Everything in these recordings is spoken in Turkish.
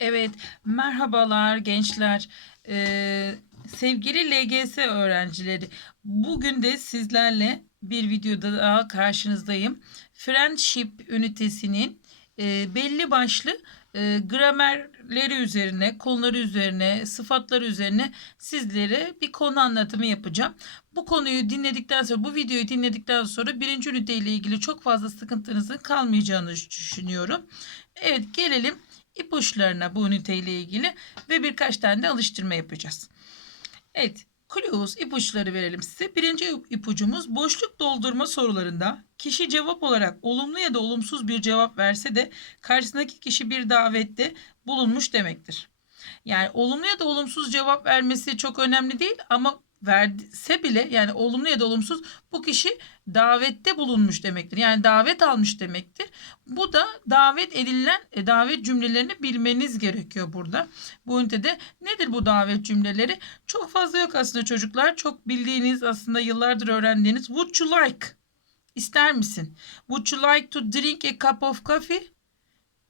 Evet, merhabalar gençler. Ee, sevgili LGS öğrencileri, bugün de sizlerle bir videoda daha karşınızdayım. Friendship ünitesinin e, belli başlı e, gramerleri üzerine, konuları üzerine, sıfatları üzerine sizlere bir konu anlatımı yapacağım. Bu konuyu dinledikten sonra, bu videoyu dinledikten sonra birinci ünite ile ilgili çok fazla sıkıntınızın kalmayacağını düşünüyorum. Evet, gelelim ipuçlarına bu üniteyle ilgili ve birkaç tane de alıştırma yapacağız. Evet, clues ipuçları verelim size. Birinci ipucumuz boşluk doldurma sorularında kişi cevap olarak olumlu ya da olumsuz bir cevap verse de karşısındaki kişi bir davette bulunmuş demektir. Yani olumlu ya da olumsuz cevap vermesi çok önemli değil ama verse bile yani olumlu ya da olumsuz bu kişi davette bulunmuş demektir. Yani davet almış demektir. Bu da davet edilen e, davet cümlelerini bilmeniz gerekiyor burada. Bu ünitede nedir bu davet cümleleri? Çok fazla yok aslında çocuklar. Çok bildiğiniz aslında yıllardır öğrendiğiniz would you like? İster misin? Would you like to drink a cup of coffee?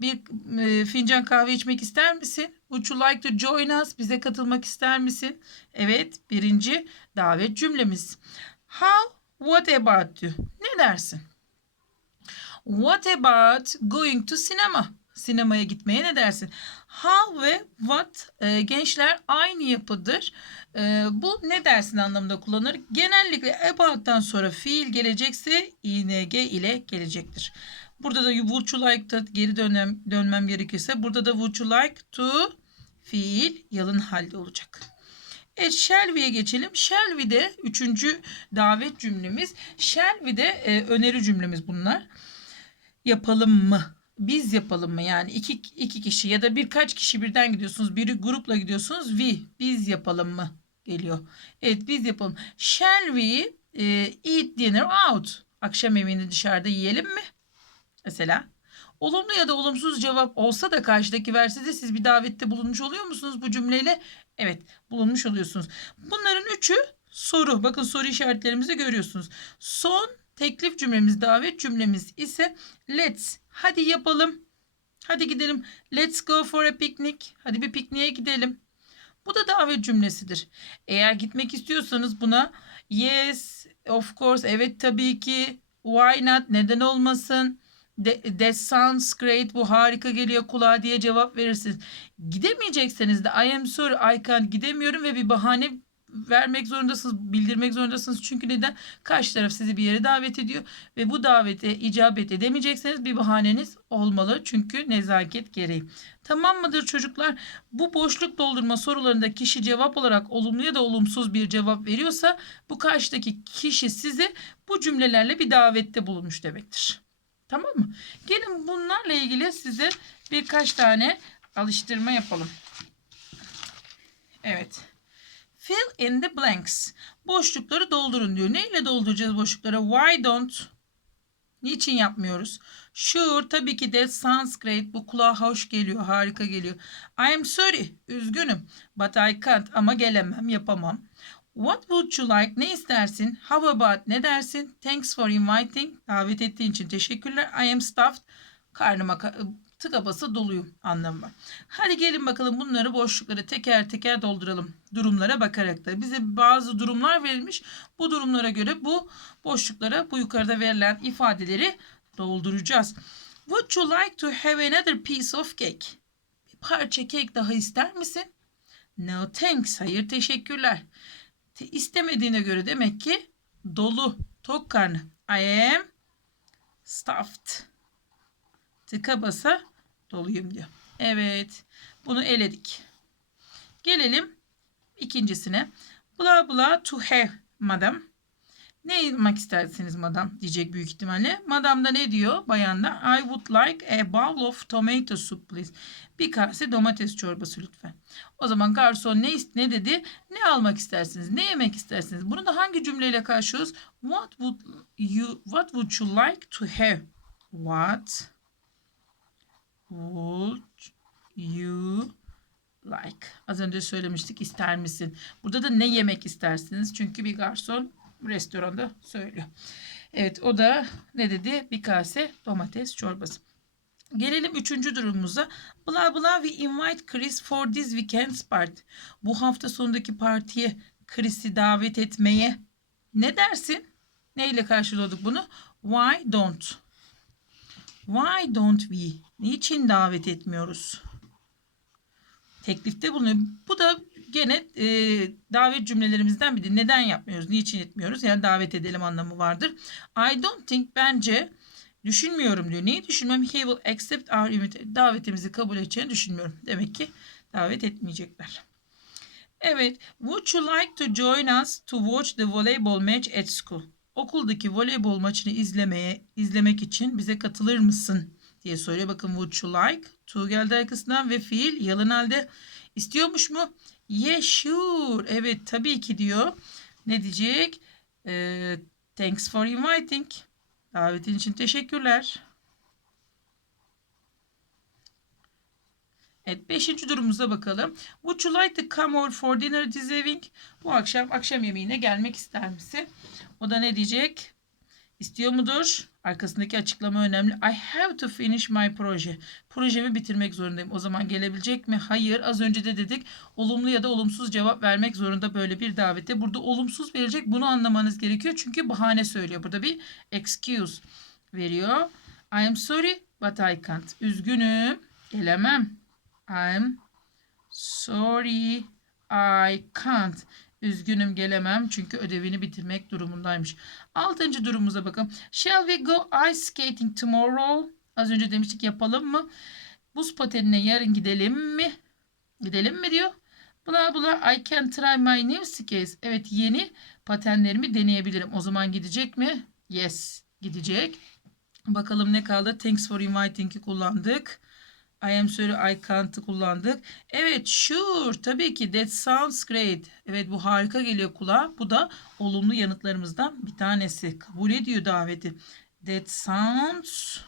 Bir e, fincan kahve içmek ister misin? Would you like to join us? Bize katılmak ister misin? Evet, birinci davet cümlemiz. How? What about you? Ne dersin? What about going to cinema? Sinemaya gitmeye ne dersin? How ve what e, gençler aynı yapıdır. E, bu ne dersin anlamında kullanılır. Genellikle about'tan sonra fiil gelecekse ing ile gelecektir. Burada da would you like to geri dönem, dönmem gerekirse burada da would you like to fiil yalın halde olacak. Evet shall we'ye geçelim. We de üçüncü davet cümlemiz. We de e, öneri cümlemiz bunlar. Yapalım mı? Biz yapalım mı? Yani iki, iki kişi ya da birkaç kişi birden gidiyorsunuz. Biri grupla gidiyorsunuz. We, biz yapalım mı? Geliyor. Evet biz yapalım. Shall we e, eat dinner out? Akşam yemeğini dışarıda yiyelim mi? Mesela. Olumlu ya da olumsuz cevap olsa da karşıdaki verse de siz bir davette bulunmuş oluyor musunuz bu cümleyle? Evet bulunmuş oluyorsunuz. Bunların üçü soru. Bakın soru işaretlerimizi görüyorsunuz. Son teklif cümlemiz, davet cümlemiz ise let's. Hadi yapalım. Hadi gidelim. Let's go for a picnic. Hadi bir pikniğe gidelim. Bu da davet cümlesidir. Eğer gitmek istiyorsanız buna yes, of course, evet tabii ki, why not, neden olmasın, that sounds great, bu harika geliyor kulağa diye cevap verirsiniz. Gidemeyecekseniz de I am sorry, I can't gidemiyorum ve bir bahane vermek zorundasınız, bildirmek zorundasınız. Çünkü neden? Karşı taraf sizi bir yere davet ediyor ve bu davete icabet edemeyecekseniz bir bahaneniz olmalı. Çünkü nezaket gereği. Tamam mıdır çocuklar? Bu boşluk doldurma sorularında kişi cevap olarak olumlu ya da olumsuz bir cevap veriyorsa bu karşıdaki kişi sizi bu cümlelerle bir davette bulunmuş demektir. Tamam mı? Gelin bunlarla ilgili size birkaç tane alıştırma yapalım. Evet. Fill in the blanks. Boşlukları doldurun diyor. Neyle dolduracağız boşlukları? Why don't? Niçin yapmıyoruz? Sure tabii ki de sounds great. Bu kulağa hoş geliyor, harika geliyor. I am sorry, üzgünüm. But I can't ama gelemem, yapamam. What would you like? Ne istersin? How about? Ne dersin? Thanks for inviting. Davet ettiğin için teşekkürler. I am stuffed. Karnıma tıka basa doluyum anlamı. Hadi gelin bakalım bunları boşlukları teker teker dolduralım. Durumlara bakarak da. Bize bazı durumlar verilmiş. Bu durumlara göre bu boşluklara bu yukarıda verilen ifadeleri dolduracağız. Would you like to have another piece of cake? Bir parça kek daha ister misin? No thanks. Hayır teşekkürler. İstemediğine göre demek ki dolu, tok karnı. I am stuffed. Tıka basa doluyum diyor. Evet. Bunu eledik. Gelelim ikincisine. Bla bla to have madam. Ne yapmak istersiniz madam diyecek büyük ihtimalle. Madam da ne diyor bayanda? I would like a bowl of tomato soup please. Bir kase domates çorbası lütfen. O zaman garson ne ne dedi? Ne almak istersiniz? Ne yemek istersiniz? Bunu da hangi cümleyle karşılıyoruz? What would you what would you like to have? What would you like? Az önce söylemiştik ister misin? Burada da ne yemek istersiniz? Çünkü bir garson restoranda söylüyor. Evet o da ne dedi? Bir kase domates çorbası. Gelelim üçüncü durumumuza. Blah blah we invite Chris for this weekend's party. Bu hafta sonundaki partiye Chris'i davet etmeye ne dersin? Neyle karşıladık bunu? Why don't? Why don't we? Niçin davet etmiyoruz? Teklifte bulunuyor. Bu da gene e, davet cümlelerimizden biri. Neden yapmıyoruz? Niçin etmiyoruz? Yani davet edelim anlamı vardır. I don't think bence düşünmüyorum diyor. Neyi düşünmem? He will accept our invitation. Davetimizi kabul edeceğini düşünmüyorum. Demek ki davet etmeyecekler. Evet. Would you like to join us to watch the volleyball match at school? Okuldaki voleybol maçını izlemeye izlemek için bize katılır mısın diye soruyor. Bakın would you like? To geldi arkasından ve fiil yalın halde istiyormuş mu? Yeah sure. Evet tabii ki diyor. Ne diyecek? Ee, thanks for inviting. Davetin için teşekkürler. Evet beşinci durumumuza bakalım. Would you like to come over for dinner this evening? Bu akşam akşam yemeğine gelmek ister misin? O da ne diyecek? İstiyor mudur? Arkasındaki açıklama önemli. I have to finish my proje. Projemi bitirmek zorundayım. O zaman gelebilecek mi? Hayır. Az önce de dedik. Olumlu ya da olumsuz cevap vermek zorunda böyle bir davete. Burada olumsuz verecek. Bunu anlamanız gerekiyor. Çünkü bahane söylüyor. Burada bir excuse veriyor. I am sorry but I can't. Üzgünüm. Gelemem. I'm sorry I can't. Üzgünüm gelemem çünkü ödevini bitirmek durumundaymış. Altıncı durumumuza bakın. Shall we go ice skating tomorrow? Az önce demiştik yapalım mı? Buz patenine yarın gidelim mi? Gidelim mi diyor. Bla bla I can try my new skates. Evet yeni patenlerimi deneyebilirim. O zaman gidecek mi? Yes gidecek. Bakalım ne kaldı? Thanks for inviting'i kullandık. I am sorry I can't'ı kullandık. Evet sure tabii ki that sounds great. Evet bu harika geliyor kulağa. Bu da olumlu yanıtlarımızdan bir tanesi. Kabul ediyor daveti. That sounds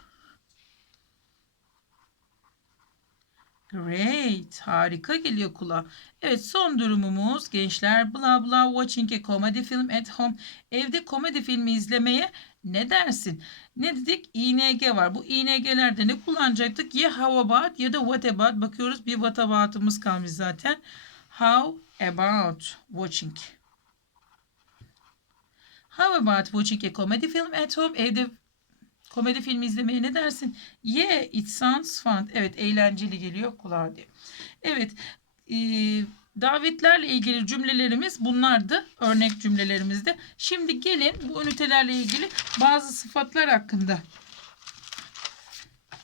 great. Harika geliyor kulağa. Evet son durumumuz gençler bla bla watching a comedy film at home. Evde komedi filmi izlemeye ne dersin? Ne dedik? ING var. Bu ING'lerde ne kullanacaktık? Ya how about ya da what about. Bakıyoruz bir what about'ımız kalmış zaten. How about watching? How about watching a comedy film at home? Evde komedi filmi izlemeye ne dersin? Yeah, it sounds fun. Evet, eğlenceli geliyor kulağa diye. Evet, e, davetlerle ilgili cümlelerimiz bunlardı. Örnek cümlelerimizde. Şimdi gelin bu ünitelerle ilgili bazı sıfatlar hakkında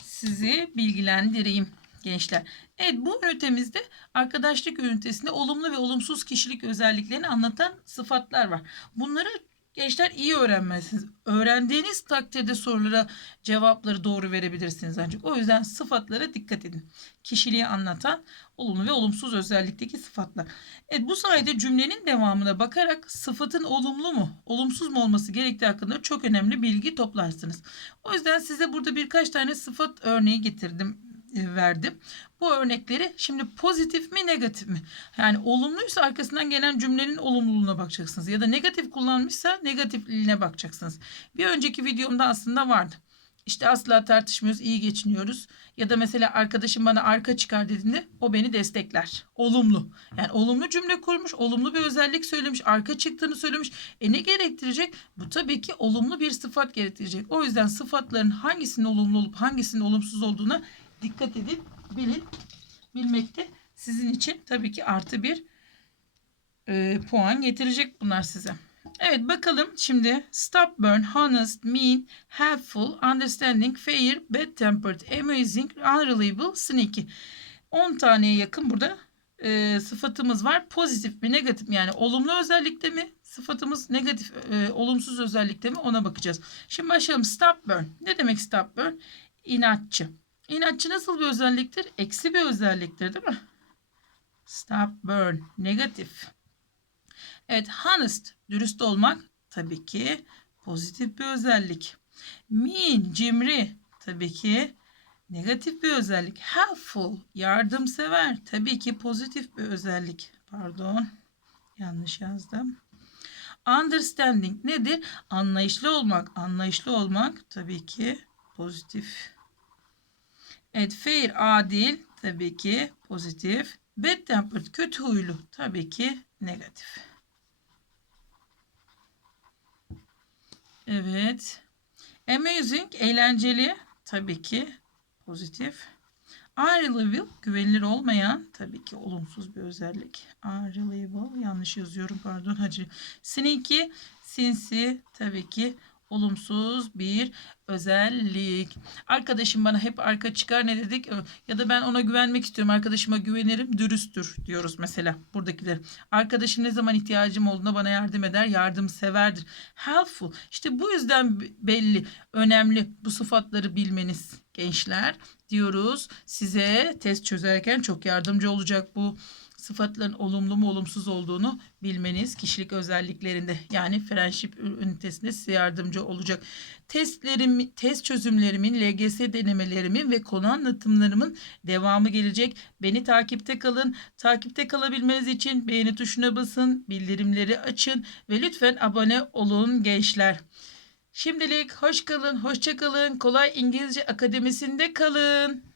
sizi bilgilendireyim gençler. Evet bu ünitemizde arkadaşlık ünitesinde olumlu ve olumsuz kişilik özelliklerini anlatan sıfatlar var. Bunları gençler iyi öğrenmelisiniz. Öğrendiğiniz takdirde sorulara cevapları doğru verebilirsiniz ancak. O yüzden sıfatlara dikkat edin. Kişiliği anlatan olumlu ve olumsuz özellikteki sıfatlar. Evet bu sayede cümlenin devamına bakarak sıfatın olumlu mu, olumsuz mu olması gerektiği hakkında çok önemli bilgi toplarsınız. O yüzden size burada birkaç tane sıfat örneği getirdim verdim. Bu örnekleri şimdi pozitif mi negatif mi? Yani olumluysa arkasından gelen cümlenin olumluluğuna bakacaksınız. Ya da negatif kullanmışsa negatifliğine bakacaksınız. Bir önceki videomda aslında vardı. İşte asla tartışmıyoruz, iyi geçiniyoruz. Ya da mesela arkadaşım bana arka çıkar dediğinde o beni destekler. Olumlu. Yani olumlu cümle kurmuş, olumlu bir özellik söylemiş, arka çıktığını söylemiş. E ne gerektirecek? Bu tabii ki olumlu bir sıfat gerektirecek. O yüzden sıfatların hangisinin olumlu olup hangisinin olumsuz olduğuna dikkat edin, bilin. Bilmekte sizin için tabii ki artı bir e, puan getirecek bunlar size. Evet bakalım şimdi stubborn, honest, mean, helpful, understanding, fair, bad tempered, amazing, unreliable, sneaky. 10 taneye yakın burada e, sıfatımız var. Pozitif mi negatif mi yani olumlu özellikte mi sıfatımız negatif e, olumsuz özellikte mi ona bakacağız. Şimdi başlayalım stubborn. Ne demek stubborn? İnatçı. İnatçı nasıl bir özelliktir? Eksi bir özelliktir değil mi? Stubborn, negatif. Evet, honest, dürüst olmak tabii ki pozitif bir özellik. Mean, cimri tabii ki negatif bir özellik. Helpful, yardımsever tabii ki pozitif bir özellik. Pardon, yanlış yazdım. Understanding nedir? Anlayışlı olmak. Anlayışlı olmak tabii ki pozitif Evet fair adil tabii ki pozitif. Bad tempered kötü huylu tabii ki negatif. Evet. Amazing eğlenceli tabii ki pozitif. Unreliable güvenilir olmayan tabii ki olumsuz bir özellik. Unreliable yanlış yazıyorum pardon hacı. Sneaky sinsi tabii ki olumsuz bir özellik. Arkadaşım bana hep arka çıkar ne dedik? Ya da ben ona güvenmek istiyorum. Arkadaşıma güvenirim, dürüsttür diyoruz mesela buradakiler. Arkadaşım ne zaman ihtiyacım olduğunda bana yardım eder, yardımseverdir. Helpful. İşte bu yüzden belli, önemli bu sıfatları bilmeniz gençler diyoruz. Size test çözerken çok yardımcı olacak bu sıfatların olumlu mu olumsuz olduğunu bilmeniz kişilik özelliklerinde yani friendship ünitesinde size yardımcı olacak. Testlerim, test çözümlerimin, LGS denemelerimin ve konu anlatımlarımın devamı gelecek. Beni takipte kalın. Takipte kalabilmeniz için beğeni tuşuna basın, bildirimleri açın ve lütfen abone olun gençler. Şimdilik hoş kalın, hoşça kalın. Kolay İngilizce Akademisi'nde kalın.